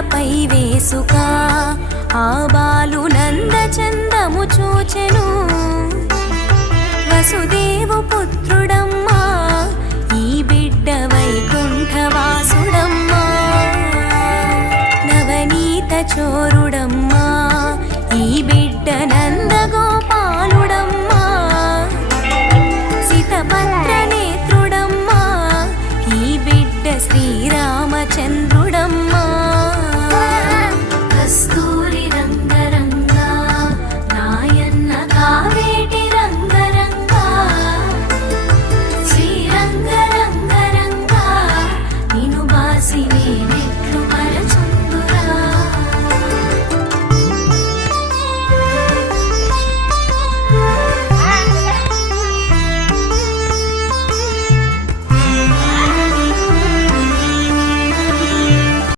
తలపై వేసుక ఆ బాలు నందచందము చూచెను. వసుదేవు పుత్రుడమ్మా ఈ బిడ్డ వైకుంఠవాసుడమ్మా. నవనీత చోరు